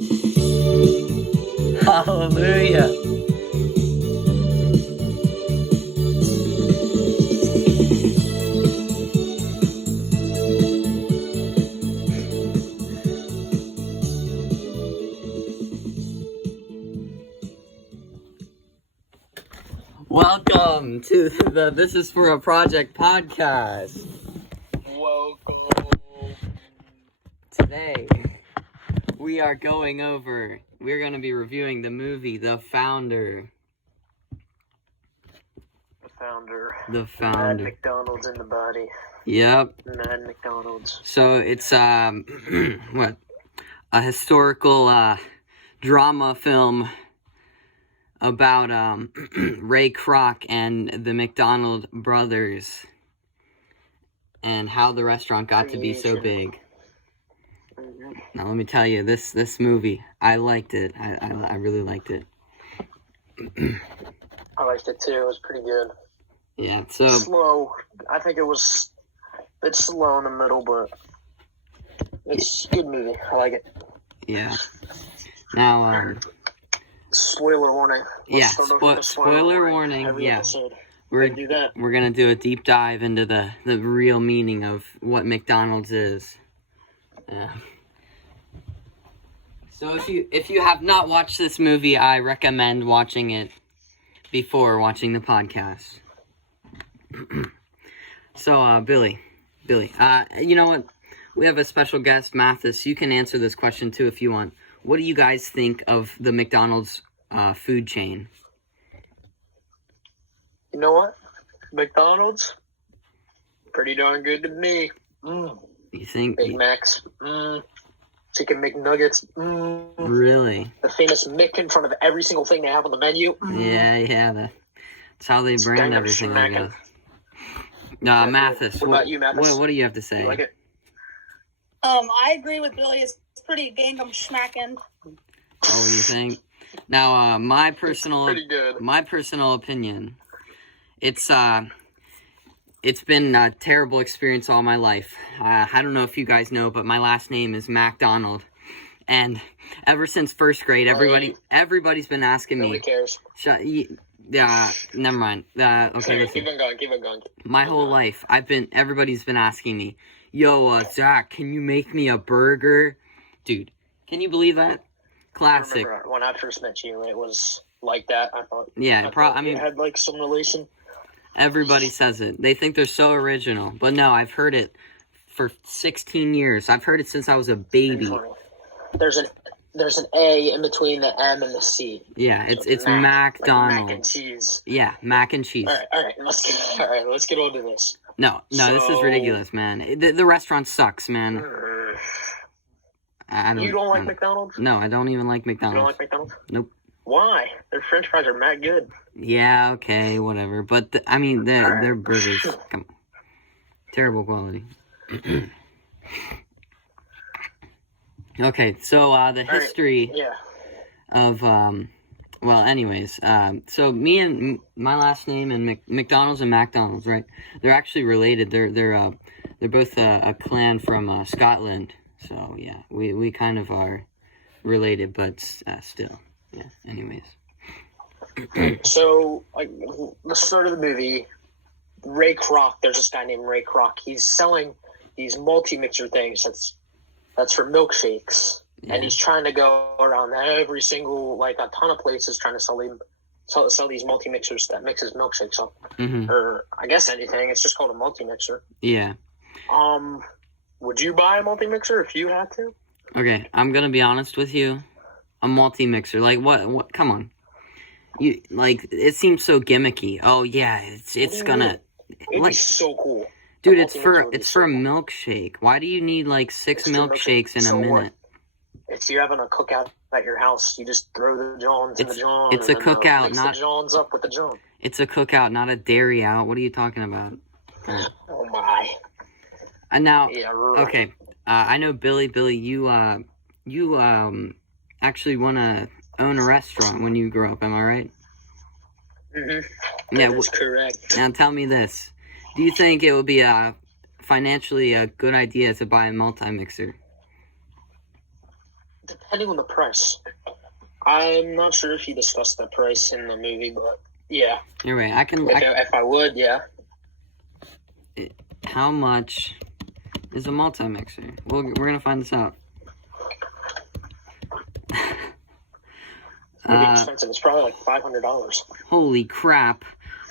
Hallelujah. Welcome to the This Is For A Project podcast. Welcome. Today, we're going to be reviewing the movie The Founder. The founder. Mad McDonald's in the body. Yep. Mad McDonald's. So it's, what? A historical, drama film about, Ray Kroc and the McDonald brothers and how the restaurant got to be so big. Now, let me tell you, this movie, I liked it. I really liked it. I liked it too. It was pretty good. Yeah, so... Slow. I think it was a bit slow in the middle, but it's a good movie. I like it. Yeah. Now, spoiler warning. Yeah, spoiler warning. Yeah. We're gonna do a deep dive into the real meaning of what McDonald's is. Yeah. So if you have not watched this movie, I recommend watching it before watching the podcast. So, Billy, you know what? We have a special guest, Mathis. You can answer this question too if you want. What do you guys think of the McDonald's food chain? You know what? McDonald's, pretty darn good to me. You think? Big Macs. Chicken McNuggets. Really? The famous Mick in front of every single thing they have on the menu. Yeah. That's how they brand everything, I guess. Mathis. What about you, Mathis? What do you have to say? You like it? I agree with Billy. It's pretty gangum schmacking. Oh, what do you think? Now, my personal opinion, it's been a terrible experience all my life. I don't know if you guys know, but my last name is MacDonald, and ever since first grade, everybody's been asking me. Nobody cares. Never mind. Okay, listen. Keep on going. My whole life, everybody's been asking me, "Yo, Zach, can you make me a burger?" Dude, can you believe that? Classic. I remember when I first met you, it was like that. I thought. Yeah, I mean, it had like some relation. Everybody says it. They think they're so original, but no, I've heard it for 16 years. I've heard it since I was a baby. There's an A in between the M and the C. Yeah, it's MacDonald. Like mac and cheese. Yeah, mac and cheese. All right. Let's get on to this. No, this is ridiculous, man. The restaurant sucks, man. You don't like McDonald's? No, I don't even like McDonald's. You don't like McDonald's? Nope. Why? Their French fries are mad good. Yeah, okay, whatever. But their burgers, come on, terrible quality. Okay, so the history of well, anyways, so me and my last name and McDonald's and MacDonald's, right? They're actually related. They're both a clan from Scotland. So yeah, we kind of are related, but still, yeah. Anyways. So, like, the start of the movie, Ray Kroc, there's this guy named Ray Kroc. He's selling these multi-mixer things that's for milkshakes. Yeah. And he's trying to go around every single, like, a ton of places trying to sell these multi-mixers that mixes milkshakes up. Mm-hmm. Or, I guess anything. It's just called a multi-mixer. Yeah. Would you buy a multi-mixer if you had to? Okay, I'm gonna be honest with you. A multi-mixer, like what? Come on. You it seems so gimmicky. Oh yeah, it's gonna. It'd be so cool, dude. It's for a milkshake. Why do you need like 6 milkshakes in a minute? If you're having a cookout at your house, you just throw the Johns in the John. It's a cookout, not the Johns up with the John. It's a cookout, not a dairy out. What are you talking about? Oh my. And now, yeah, right. Okay. I know Billy, you actually want to own a restaurant when you grow up. Am I right? Mm-hmm. Yeah, that's correct. Now tell me this: do you think it would be financially a good idea to buy a multi-mixer? depending on the price. I'm not sure if he discussed the price in the movie, but yeah. You're right. If I would, yeah. How much is a multi-mixer? Well, we're gonna find this out. Pretty expensive. It's probably like $500. Holy crap!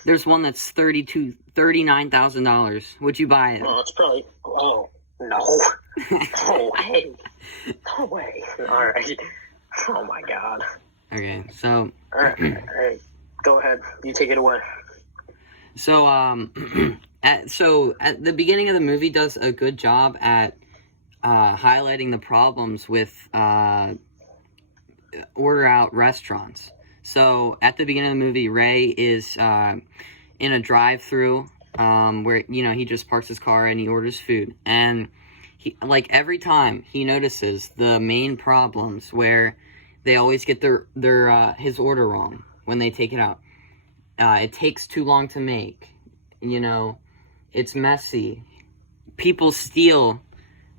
There's one that's $39,000. Would you buy it? No, it's probably. Oh no! No way! No way! All right. Oh my god. Okay, so. All right. Go ahead. You take it away. So at the beginning of the movie does a good job at highlighting the problems with order out restaurants. So at the beginning of the movie, Ray is in a drive-through where he just parks his car and he orders food, and he, like, every time he notices the main problems where they always get their his order wrong when they take it out. It takes too long to make. It's messy. People steal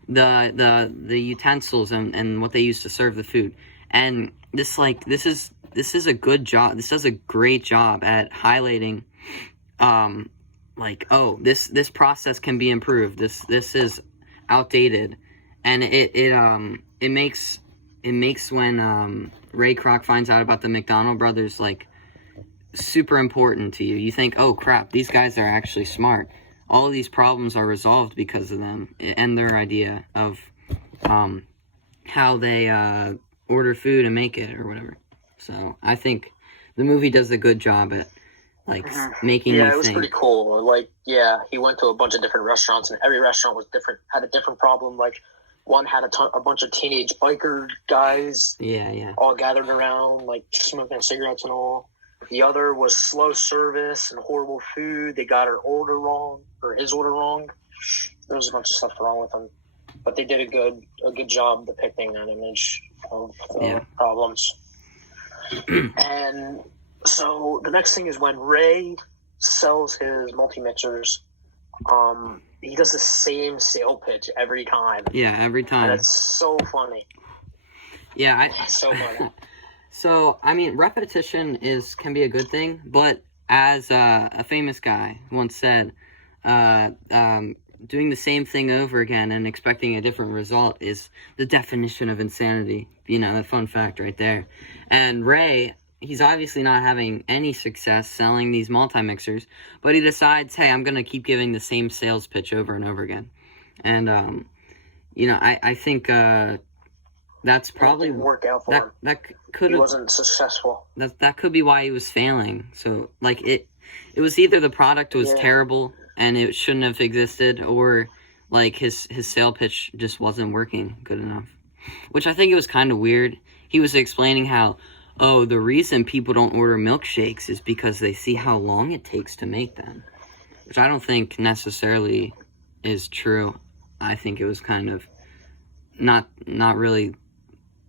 the utensils and what they use to serve the food. And this is a good job. This does a great job at highlighting this process can be improved. This is outdated. And it makes when Ray Kroc finds out about the McDonald brothers, like, super important to you. You think, oh crap, these guys are actually smart. All of these problems are resolved because of them and their idea of how they order food and make it or whatever. So I think the movie does a good job at making you think. Yeah, it was pretty cool. Like, yeah, he went to a bunch of different restaurants, and every restaurant was different, had a different problem. Like, one had a bunch of teenage biker guys, all gathered around, like, smoking cigarettes and all. The other was slow service and horrible food. They got his order wrong. There was a bunch of stuff wrong with them, but they did a good job depicting that image of the problems. And so the next thing is when Ray sells his multi-mixers, he does the same sale pitch every time. Yeah, every time. And it's so funny. Yeah, it's so funny. So, I mean, repetition can be a good thing, but as a famous guy once said, doing the same thing over again and expecting a different result is the definition of insanity. A fun fact right there. And Ray, he's obviously not having any success selling these multi-mixers, but he decides, hey, I'm going to keep giving the same sales pitch over and over again. And, I think that's probably... It didn't work out for him. He wasn't successful. That could be why he was failing. So, like, it was either the product was terrible and it shouldn't have existed, or, like, his sale pitch just wasn't working good enough. Which I think it was kind of weird. He was explaining how, the reason people don't order milkshakes is because they see how long it takes to make them. Which I don't think necessarily is true. I think it was kind of not really...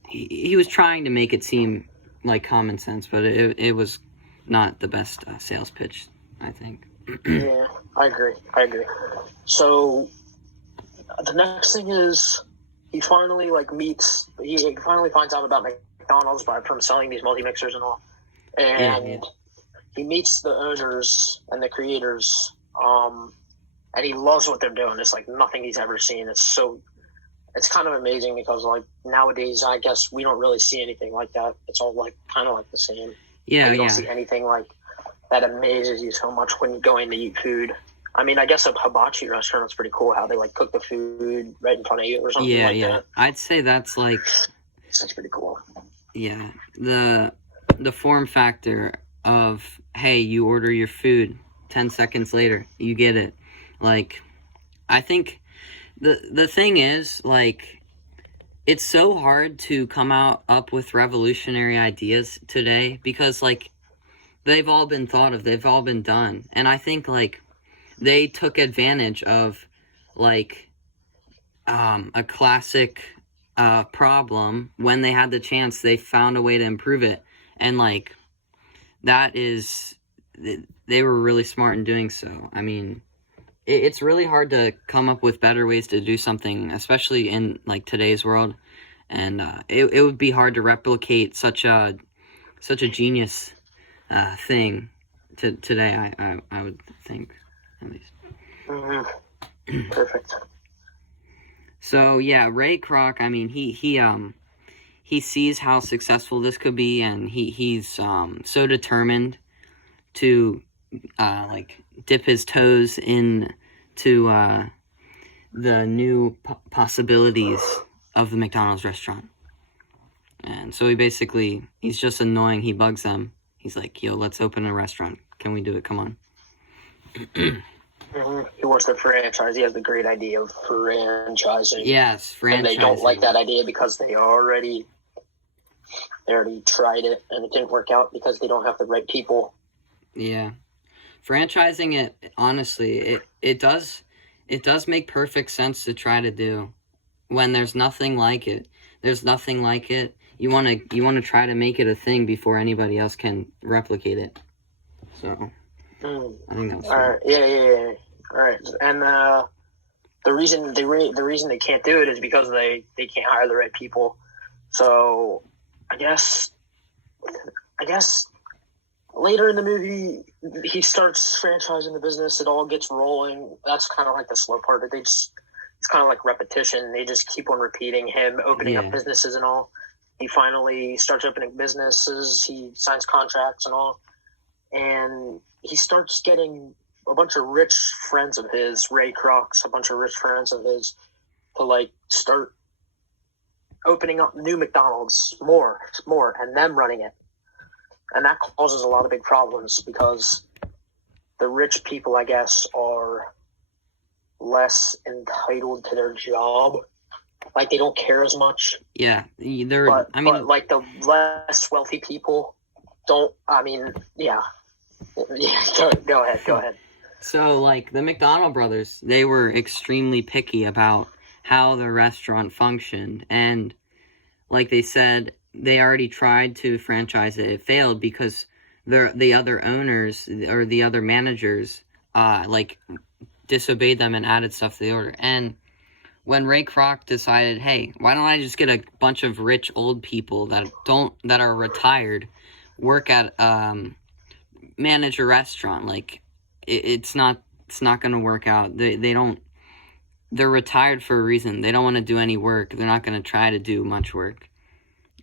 He was trying to make it seem like common sense, but it was not the best sales pitch, I think. Yeah, I agree. So the next thing is he finally finds out about McDonald's from selling these multi-mixers and all. And he meets the owners and the creators, and he loves what they're doing. It's like nothing he's ever seen. It's kind of amazing because, like, nowadays, I guess we don't really see anything like that. It's all, like, kind of like the same. Yeah, you don't see anything like that amazes you so much when you go in to eat food. I mean, I guess a hibachi restaurant is pretty cool how they, like, cook the food right in front of you or something like that. Yeah. I'd say that's, like... That's pretty cool. Yeah. The form factor of, hey, you order your food, 10 seconds later, you get it. Like, I think... The thing is, like, it's so hard to come up with revolutionary ideas today because, like, they've all been thought of, they've all been done. And I think, like, they took advantage of, like, a classic problem. When they had the chance, they found a way to improve it. And, like, they were really smart in doing so. I mean... It's really hard to come up with better ways to do something, especially in, like, today's world. and it would be hard to replicate such a genius thing today. I would think, at least. Mm-hmm. Perfect. So yeah, Ray Kroc. I mean, he sees how successful this could be, and he's so determined to like dip his toes into the new possibilities of the McDonald's restaurant. And so he's just annoying. He bugs them. He's like, yo, let's open a restaurant. Can we do it? Come on. Mm-hmm. He wants to franchise. He has the great idea of franchising. Yes, franchising. And they don't like that idea because they already tried it and it didn't work out because they don't have the right people. Yeah. Franchising it, honestly, it does make perfect sense to try to do when there's nothing like it. There's nothing like it. You want to try to make it a thing before anybody else can replicate it. So I think that's all right. Yeah. All right. And the reason they can't do it is because they can't hire the right people. So I guess later in the movie he starts franchising the business. It all gets rolling. That's kind of like the slow part. It's kind of like repetition. They just keep on repeating him opening up businesses and all. He finally starts opening businesses. He signs contracts and all. And he starts getting a bunch of rich friends of his, Ray Kroc's, a bunch of rich friends of his, to like start opening up new McDonald's, more, and them running it. And that causes a lot of big problems because the rich people, I guess, are less entitled to their job. Like, they don't care as much. Yeah, but like the less wealthy people don't. I mean, yeah. Go ahead. So, like, the McDonald brothers, they were extremely picky about how the restaurant functioned, and like they said, they already tried to franchise it. It failed because the other owners or the other managers like disobeyed them and added stuff to the order. And when Ray Kroc decided, hey, why don't I just get a bunch of rich old people that are retired work at manage a restaurant? Like, it's not going to work out. They're retired for a reason. They don't want to do any work. They're not going to try to do much work.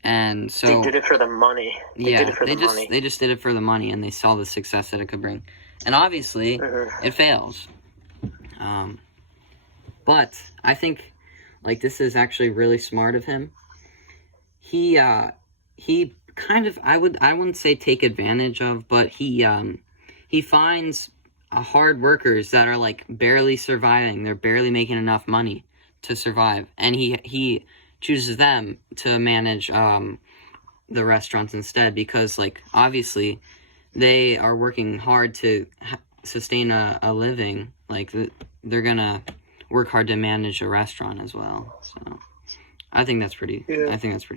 And so they did it for the money. They just did it for the money, and they saw the success that it could bring. And obviously, it fails. But I think, like, this is actually really smart of him. He kind of, I wouldn't say take advantage of, but he finds hard workers that are like barely surviving. They're barely making enough money to survive, and he chooses them to manage the restaurants instead, because, like, obviously they are working hard to sustain a living. Like, they're gonna work hard to manage a restaurant as well. So I think that's pretty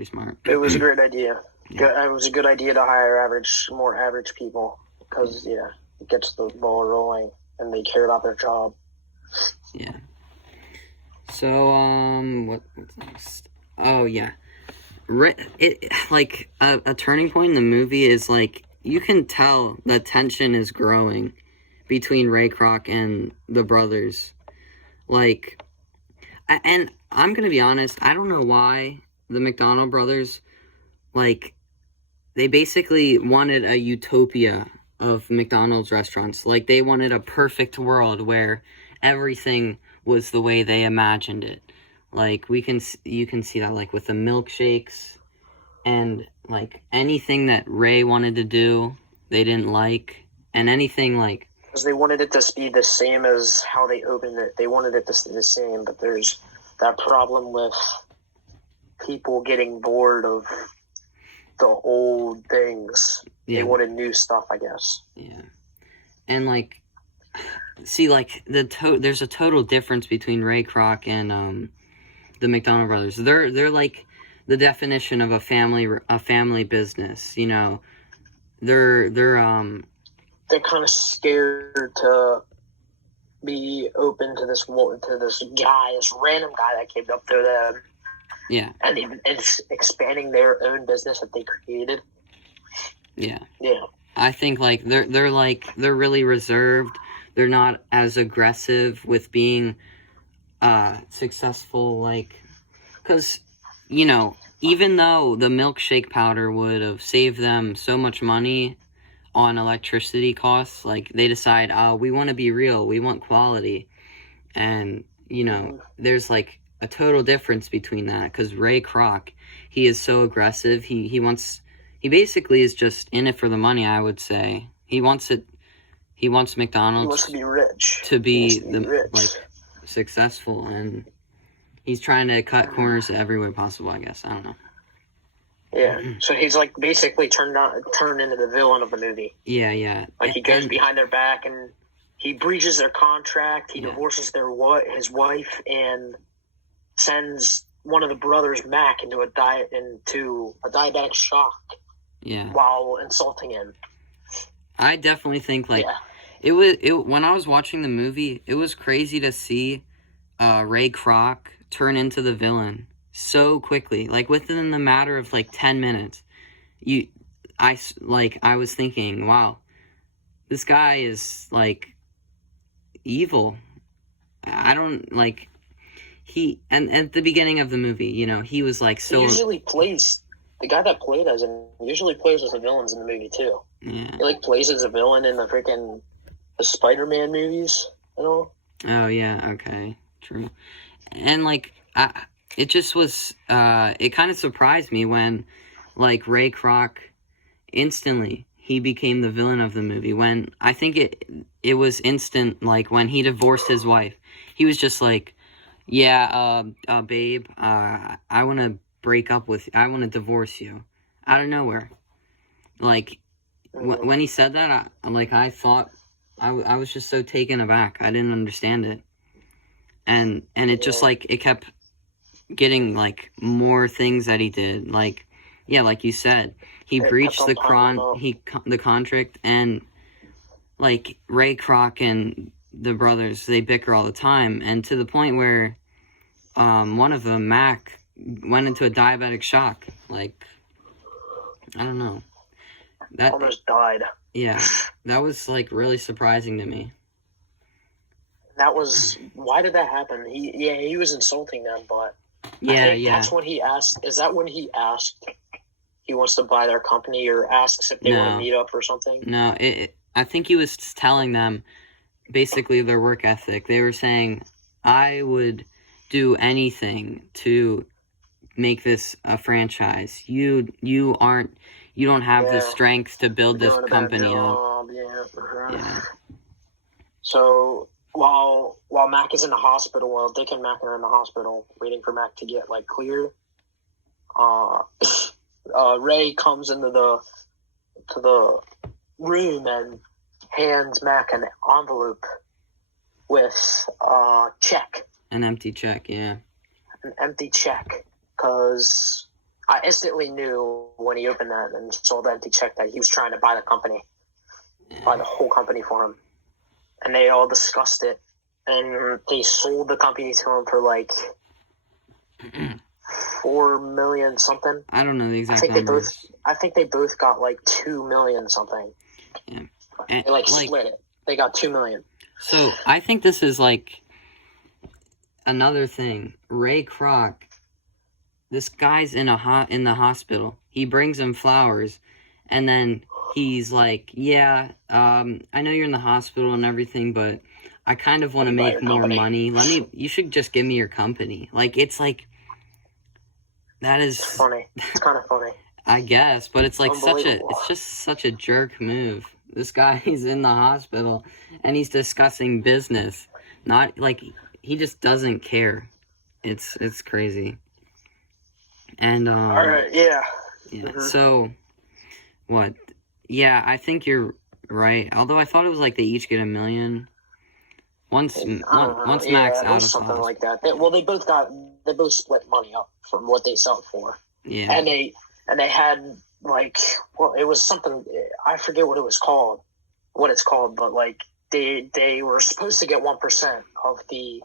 smart. It was a great idea. Yeah. It was a good idea to hire more average people because it gets the ball rolling and they care about their job. Yeah. So what's next? Oh yeah, like a turning point in the movie is, like, you can tell the tension is growing between Ray Kroc and the brothers. Like, and I'm gonna be honest, I don't know why the McDonald brothers, like, they basically wanted a utopia of McDonald's restaurants. Like, they wanted a perfect world where everything was the way they imagined it. Like, you can see that, like, with the milkshakes, and, like, anything that Ray wanted to do, they didn't like, and anything, like, because they wanted it to be the same as how they opened it. They wanted it to stay the same, but there's that problem with people getting bored of the old things. Yeah. They wanted new stuff, I guess. Yeah. And, like, see, like, there's a total difference between Ray Kroc and the McDonald brothers. They're like the definition of a family business, you know. They're kind of scared to be open to this random guy that came up to them Yeah. And even it's expanding their own business that they created. Yeah. Yeah. I think like they're really reserved. They're not as aggressive with being successful, like, because, you know, even though the milkshake powder would have saved them so much money on electricity costs, like, they decide, we want to be real, we want quality, and, you know, there's, like, a total difference between that, because Ray Kroc, he is so aggressive, he basically is just in it for the money, I would say. He wants McDonald's He wants to be rich. to be rich. like successful, and he's trying to cut corners every way possible, I guess. I don't know. Yeah. So he's like basically turned into the villain of the movie. Yeah. Like he goes behind their back and he breaches their contract. He divorces his wife and sends one of the brothers, Mac, into a diabetic shock. Yeah. While insulting him. I definitely think like it when I was watching the movie, it was crazy to see Ray Kroc turn into the villain so quickly, like within the matter of like 10 minutes. I was thinking, wow, this guy is like evil. I don't like and at the beginning of the movie, you know, he was like so. The guy that played as him usually plays as the villains in the movie too. Yeah. He like plays as a villain in the Spider-Man movies, you know? Oh yeah, okay. True. And like it just was it kind of surprised me when like Ray Kroc instantly he became the villain of the movie, when I think it was instant, like when he divorced his wife. He was just like, yeah, babe, I want to break up with you. I want to divorce you. Out of nowhere. Like, when he said that, I thought, I was just so taken aback. I didn't understand it. And it just, like, it kept getting, like, more things that he did. Like, yeah, like you said, he breached the contract, and, like, Ray Kroc and the brothers, they bicker all the time. And to the point where, one of them, Mac, went into a diabetic shock. Like, I don't know. That almost died. Yeah, that was like really surprising to me. Why did that happen? He was insulting them, but yeah. That's when he asked. Is that when he asked he wants to buy their company, or asks if they want to meet up or something? No, I think he was telling them basically their work ethic. They were saying, I would do anything to make this a franchise. You don't have the strength to build this company up. Yeah. So while Mac is in the hospital, while Dick and Mac are in the hospital waiting for Mac to get like cleared, Ray comes into the room and hands Mac an envelope with a check. An empty check, yeah. An empty check, because I instantly knew when he opened that and saw the empty check that he was trying to buy the company, buy the whole company for him. And they all discussed it, and they sold the company to him for like $4 million something. I don't know the exact numbers. I think they both got like $2 million something. Yeah. And they split it. They got $2 million. So I think this is like another thing. Ray Kroc, this guy's in the hospital. He brings him flowers, and then he's like, yeah, I know you're in the hospital and everything, but I kind of want to make more money. You should just give me your company. Like, it's like, that is... It's funny. It's kind of funny. I guess, but it's like it's just such a jerk move. This guy is in the hospital, and he's discussing business. Not, like, he just doesn't care. It's crazy. And, all right, yeah. Mm-hmm. So, what? Yeah, I think you're right. Although I thought it was like they each get $1 million. Once Mac's out of something like that. They both split money up from what they sell it for. Yeah. And they had like, well, it was something, I forget what it's called, but like they were supposed to get 1% of the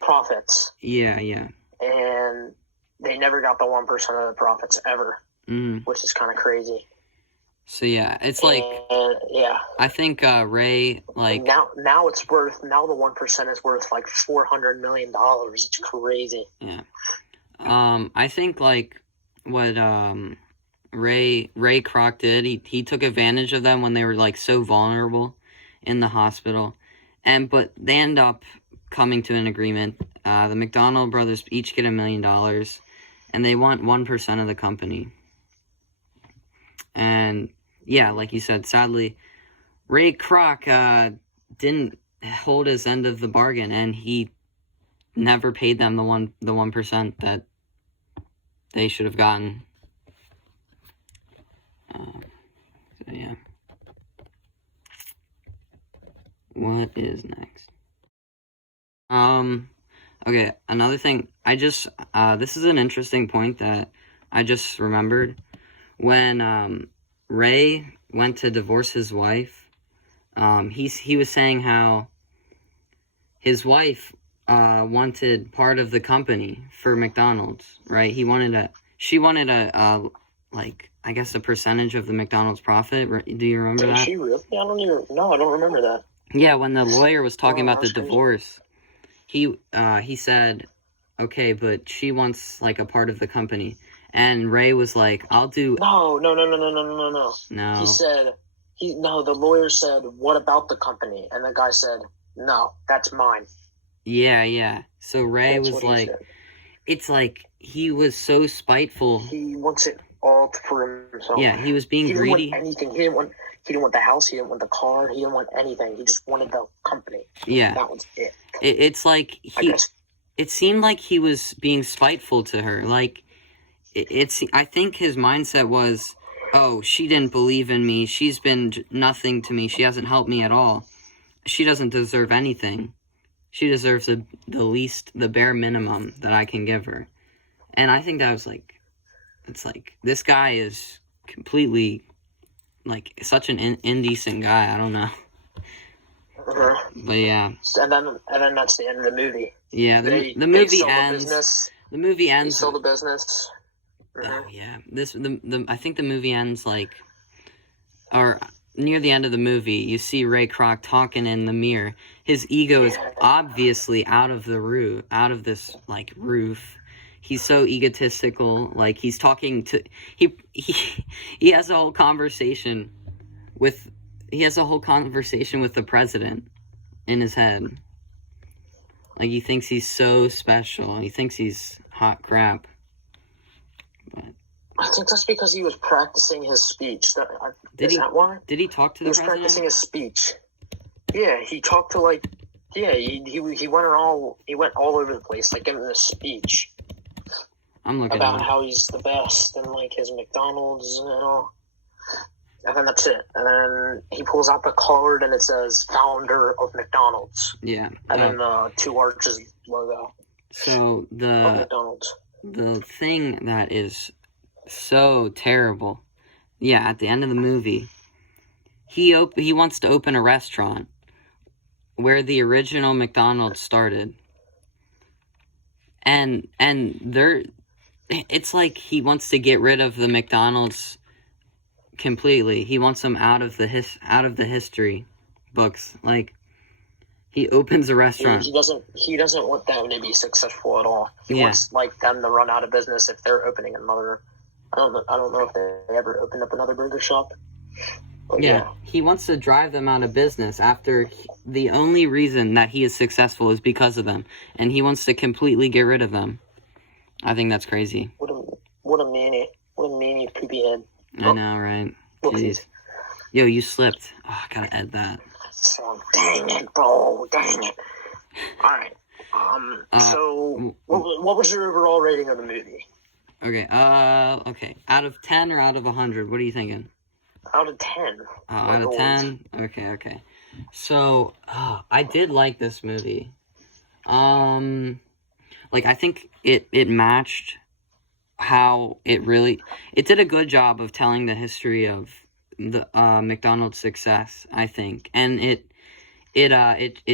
profits. Yeah. And they never got the 1% of the profits ever, which is kind of crazy. So yeah, it's like yeah. I think Ray like now it's worth now the 1% is worth like $400 million. It's crazy. Yeah. I think like what Ray Kroc did, he took advantage of them when they were like so vulnerable in the hospital, but they end up coming to an agreement. The McDonald brothers each get $1 million, and they want 1% of the company. And yeah, like you said, sadly, Ray Kroc didn't hold his end of the bargain, and he never paid them the 1% that they should have gotten. So yeah. What is next? Okay, another thing. This is an interesting point that I just remembered. When Ray went to divorce his wife, he was saying how his wife wanted part of the company for McDonald's, right? She wanted a I guess a percentage of the McDonald's profit. Do you remember that? She really? I don't remember that. Yeah, when the lawyer was talking about the divorce, he said, okay, but she wants like a part of the company. And Ray was like, I'll do... No. No. He said, the lawyer said, what about the company? And the guy said, no, that's mine. Yeah. So Ray was like, it's like he was so spiteful. He wants it all for himself. Yeah, he was being greedy. He didn't want anything. He didn't want the house. He didn't want the car. He didn't want anything. He just wanted the company. Yeah. That was it. It's like it seemed like he was being spiteful to her. Like, I think his mindset was, oh, she didn't believe in me. She's been nothing to me. She hasn't helped me at all. She doesn't deserve anything. She deserves the bare minimum that I can give her. And I think that was like, it's like, this guy is completely, like, such an indecent guy. I don't know. But yeah. And then that's the end of the movie. Yeah, the movie ends. The movie ends. They sell the business. Oh yeah, I think the movie ends or near the end of the movie. You see Ray Kroc talking in the mirror. His ego is obviously out of this like roof. He's so egotistical. Like he's talking to he has a whole conversation with the president in his head. Like he thinks he's so special. He thinks he's hot crap. But I think that's because he was practicing his speech. That why? Did he talk to the president? He was practicing his speech. Yeah, he talked to he went all over the place, like giving this speech. I'm looking about how he's the best and like his McDonald's and all. And then that's it. And then he pulls out the card and it says founder of McDonald's. Yeah. And then the two arches logo. So of McDonald's. The thing that is so terrible, at the end of the movie, he wants to open a restaurant where the original McDonald's started. And it's like he wants to get rid of the McDonald's completely. He wants them out of the history books. Like he opens a restaurant. He doesn't want them to be successful at all. He wants like them to run out of business if they're opening another. I don't know if they ever opened up another burger shop. But he wants to drive them out of business after the only reason that he is successful is because of them, and he wants to completely get rid of them. I think that's crazy. What a meanie poopy head. I know, right? Jeez. Yo, you slipped. Oh, I gotta add that. So, dang it, bro. Dang it. Alright. So, what was your overall rating of the movie? Okay, okay. Out of 10 or out of 100? What are you thinking? Out of 10. Out of 10? Okay. So, I did like this movie. I think it matched how it did a good job of telling the history of the McDonald's success, I think. And it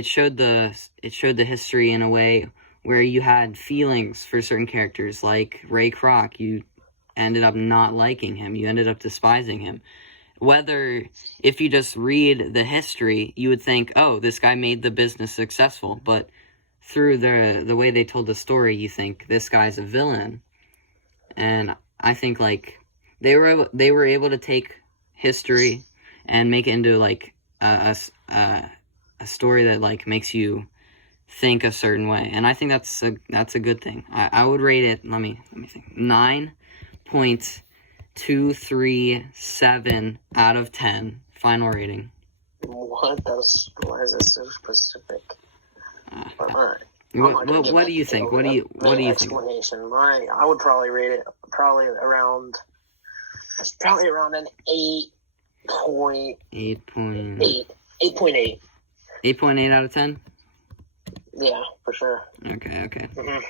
showed the history in a way where you had feelings for certain characters, like Ray Kroc. You ended up not liking him. You ended up despising him. Whether, if you just read the history, you would think, oh, this guy made the business successful. But through the way they told the story, you think, this guy's a villain. And I think, like, they were able to take history and make it into, like, a story that, like, makes you think a certain way. And I think that's a good thing. I would rate it, let me think, 9.237 out of 10 final rating. What? Why is this so specific? What do you think? What do you think? I would probably rate it around an 8.8. 8.8. 8.8 out of 10? Yeah, for sure. Okay. Mm-hmm.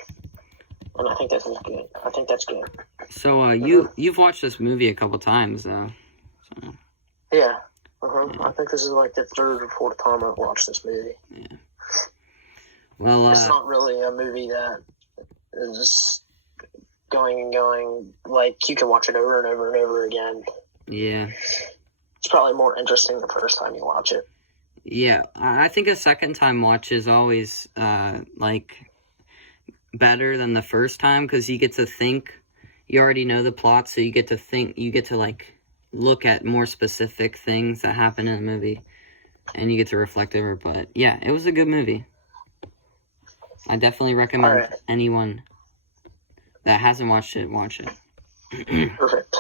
And I think that's good. I think that's good. So, you've watched this movie a couple times, though. So. Yeah. Yeah. I think this is like the third or fourth time I've watched this movie. Yeah. Well, it's not really a movie that is just going. Like, you can watch it over and over and over again. Yeah. It's probably more interesting the first time you watch it. Yeah, I think a second time watch is always, like, better than the first time, because you get to think, you already know the plot, so you get to, like, look at more specific things that happen in the movie, and you get to reflect over it. But, yeah, it was a good movie. I definitely recommend anyone that hasn't watched it, watch it. Perfect.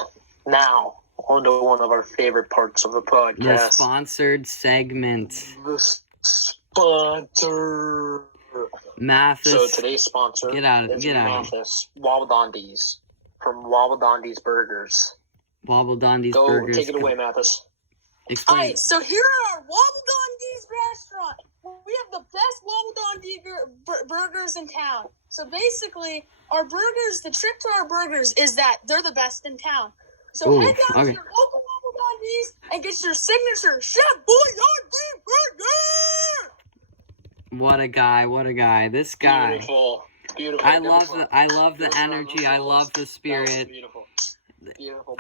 Now, on to one of our favorite parts of the podcast. The sponsored segment. The sponsor. Mathis. So today's sponsor Get out. Mathis Wobble-Dondies from Wobble-Dondies Burgers. Wobble-Dondies Burgers. Take it away, Mathis. Explain. Alright, so here at our Wobble-Dondies restaurant, we have the best Wobble-Dondies burgers in town. So basically, our burgers, the trick to our burgers is that they're the best in town. So head down to your local Wobble-Dondies and get your signature Chef Boyardee burger! What a guy. This guy. Beautiful. I love the energy. I love the spirit. Beautiful.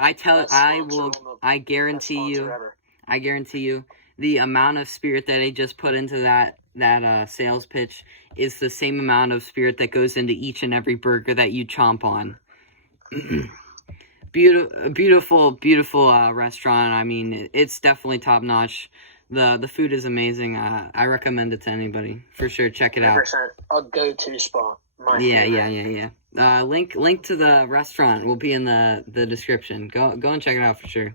I guarantee you, the amount of spirit that he just put into that sales pitch is the same amount of spirit that goes into each and every burger that you chomp on. Beautiful restaurant. I mean, it's definitely top notch. The food is amazing. I recommend it to anybody for sure. Check it out. 100% a go-to spot. Yeah. Link to the restaurant will be in the description. Go and check it out for sure.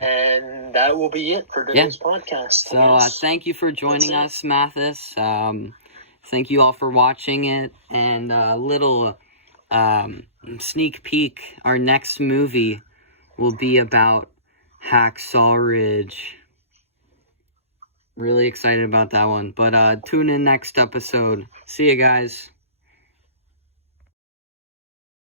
And that will be it for today's podcast. So thank you for joining us, Mathis. Thank you all for watching it, and a little sneak peek. Our next movie will be about Hacksaw Ridge. Really excited about that one. But tune in next episode. See you guys.